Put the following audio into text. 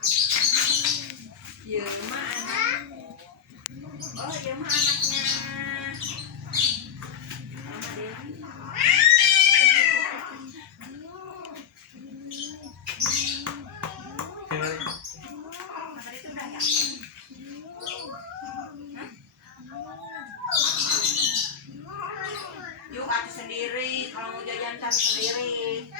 Iya mah anak. Oh iya mah anaknya Mama Dewi. Makan itu udah ya? Yuk ati sendiri, kalau mau jajan cari sendiri.